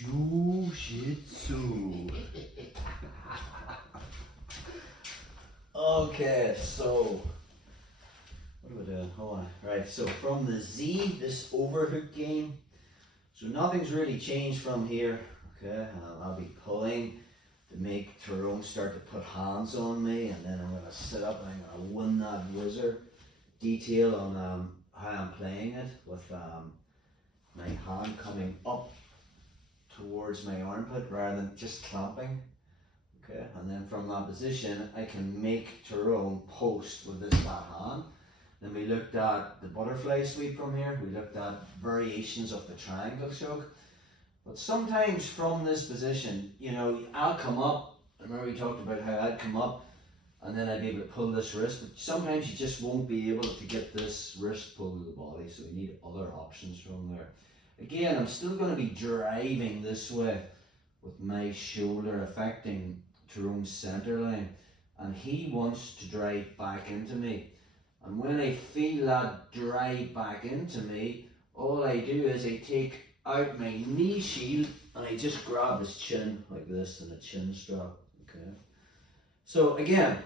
Jiu-jitsu. Okay, so what are we doing? Hold on. Right, so from the Z, this overhook game, so nothing's really changed from here. Okay, I'll be pulling to make Tyrone start to put hands on me, and then I'm going to sit up and I'm going to win that whizzer detail on how I'm playing it with my hand coming up towards my armpit rather than just clamping. Okay, and then from that position I can make Tyrone post with this flat hand. Then we looked at the butterfly sweep from here, we looked at variations of the triangle choke. But sometimes from this position, you know, I'll come up, I remember we talked about how I'd come up and then I'd be able to pull this wrist, but sometimes you just won't be able to get this wrist pulled to the body, so we need other options from there. Again, I'm still going to be driving this way with my shoulder affecting Tyrone's center line, and he wants to drive back into me. And when I feel that drive back into me, all I do is I take out my knee shield and I just grab his chin like this in a chin strap. Okay. So again,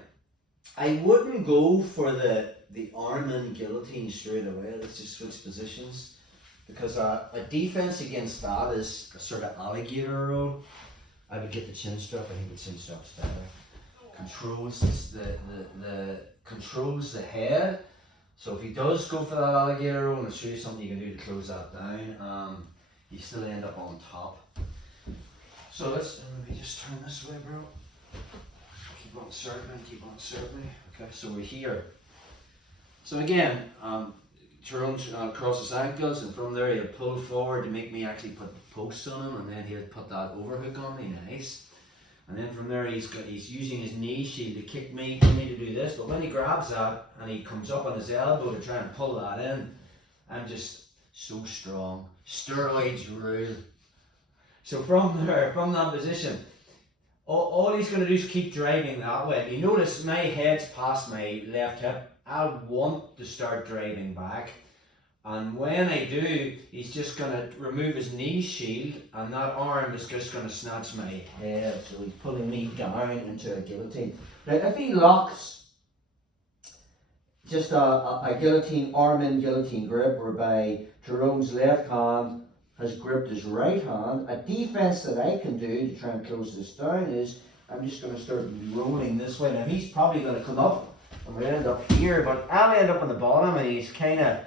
I wouldn't go for the arm in guillotine straight away. Let's just switch positions. Because a defense against that is a sort of alligator roll. I would get the chin strap. I think the chin strap's better. Controls controls the head. So if he does go for that alligator roll, and I'll show you something you can do to close that down, you still end up on top. So let me just turn this way, bro. Keep on circling. Okay, so we're here. So again, Tyrone crosses ankles, and from there he'll pull forward to make me actually put the posts on him, and then he'll put that overhook on me, nice. And then from there he's using his knee shield to kick me for me to do this, but when he grabs that and he comes up on his elbow to try and pull that in, I'm just so strong. Steroids rule. So from there, from that position, all he's going to do is keep driving that way. If you notice, my head's past my left hip. I'll want to start driving back, and when I do, he's just going to remove his knee shield, and that arm is just going to snatch my head, so he's pulling me down into a guillotine. Now if he locks just a guillotine, arm in guillotine grip, whereby Tyrone's left hand has gripped his right hand, a defense that I can do to try and close this down is I'm just going to start rolling this way. Now he's probably going to come up and we end up here, but I'll end up on the bottom, and he's kind of,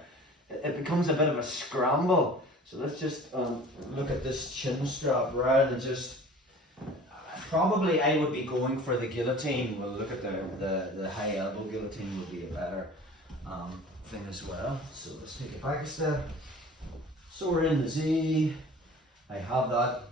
it becomes a bit of a scramble. So let's just look at this chin strap rather than just, probably I would be going for the guillotine. We'll look at the high elbow guillotine would be a better thing as well. So let's take it back a step. So we're in the Z. I have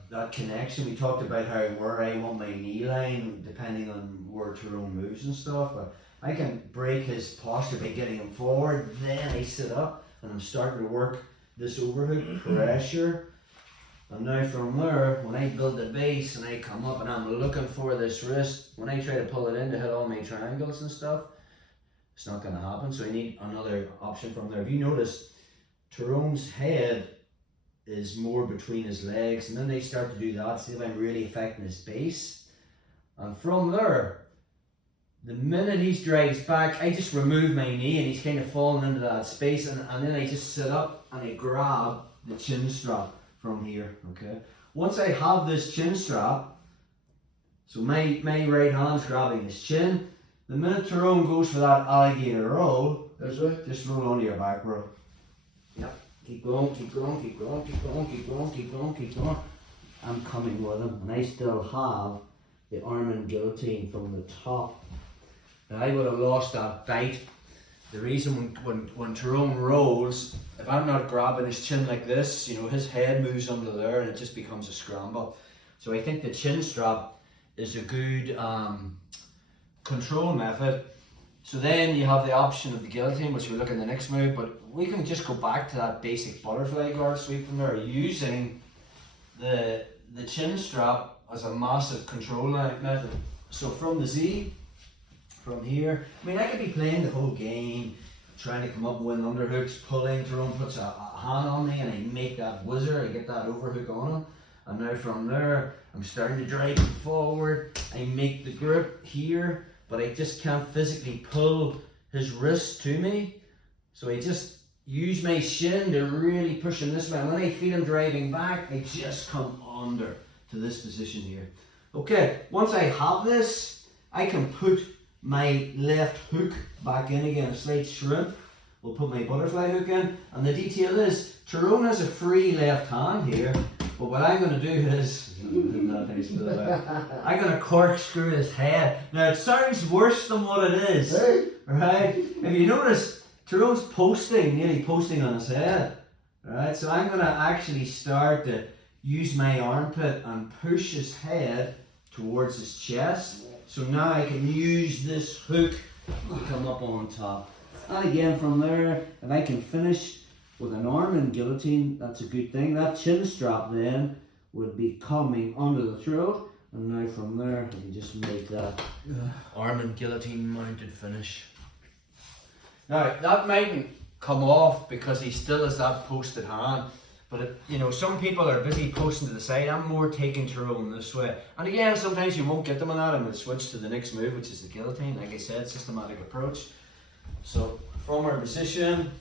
that connection. We talked about where I want my knee line depending on where Tyrone moves and stuff. But I can break his posture by getting him forward, then I sit up and I'm starting to work this overhook pressure. And now from there, when I build the base and I come up and I'm looking for this wrist, when I try to pull it in to hit all my triangles and stuff, it's not going to happen. So I need another option from there. If you notice, Tyrone's head is more between his legs, and then they start to do that, see if I'm really affecting his base. And from there, the minute he drives back, I just remove my knee and he's kind of falling into that space, and then I just sit up and I grab the chin strap from here, okay? Once I have this chin strap, so my right hand's grabbing his chin, the minute Tyrone goes for that alligator roll, just roll onto your back, bro. Yep, keep going. I'm coming with him, and I still have the arm in guillotine from the top. Now I would have lost that bite. The reason when Tyrone rolls, if I'm not grabbing his chin like this, you know, his head moves under there and it just becomes a scramble. So I think the chin strap is a good control method. So then you have the option of the guillotine, which we'll look in the next move, but we can just go back to that basic butterfly guard sweep from there, using the chin strap as a massive control method. So from the Z, from here, I mean, I could be playing the whole game, trying to come up with underhooks, pulling, Tyrone puts a hand on me and I make that whizzer, I get that overhook on him. And now from there, I'm starting to drive him forward. I make the grip here, but I just can't physically pull his wrist to me. So I just use my shin to really push him this way. And when I feel him driving back, I just come under to this position here. Okay, once I have this, I can put my left hook back in again, a slight shrimp. We'll put my butterfly hook in, and the detail is, Tyrone has a free left hand here, but what I'm going to do is, I'm going to corkscrew his head. Now it sounds worse than what it is, right? If you notice, Tyrone's nearly posting on his head, right? So I'm going to actually start to use my armpit and push his head towards his chest. So now I can use this hook to come up on top. And again from there, if I can finish with an arm and guillotine, that's a good thing. That chin strap then would be coming under the throat. And now from there, I can just make that arm and guillotine mounted finish. Now, that mightn't come off because he still has that posted hand. But some people are busy posting to the side. I'm more taking Tyrone this way. And again, sometimes you won't get them on that, and we'll switch to the next move, which is the guillotine. Like I said, systematic approach. So from our position,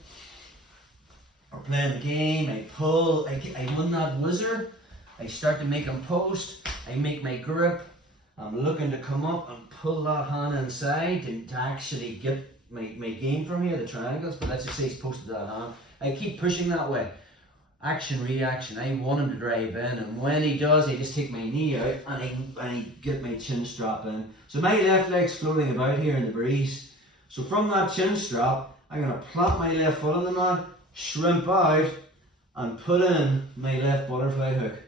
we're playing the game. I pull, I win that whizzer. I start to make him post. I make my grip. I'm looking to come up and pull that hand inside to actually get my game from here, the triangles. But let's just say he's posted that hand. I keep pushing that way. Action, reaction. I want him to drive in, and when he does, I just take my knee out and I get my chin strap in. So my left leg's floating about here in the breeze. So from that chin strap, I'm going to plant my left foot on the mat, shrimp out, and put in my left butterfly hook.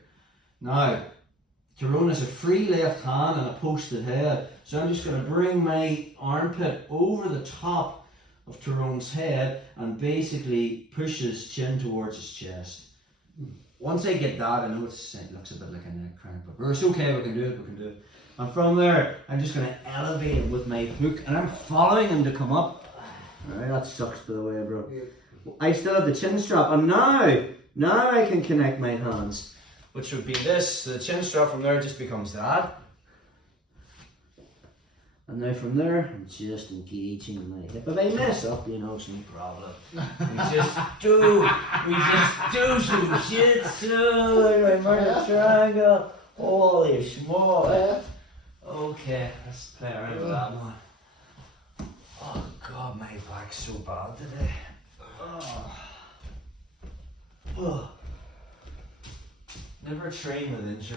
Now, Tyrone has a free left hand and a posted head, so I'm just going to bring my armpit over the top of Tyrone's head and basically push his chin towards his chest. Once I get that, I know it looks a bit like a neck crank, but it's okay, we can do it. And from there, I'm just going to elevate him with my hook, and I'm following him to come up. Alright, that sucks by the way, bro. I still have the chin strap, and now I can connect my hands, which would be this. So the chin strap from there just becomes that. And now from there, I'm just engaging my hip. If I mess up, it's no problem. We just do some shit. So I mark a triangle. Holy small. Okay, let's play around with that one. Oh God, my back's so bad today. Never train with injury.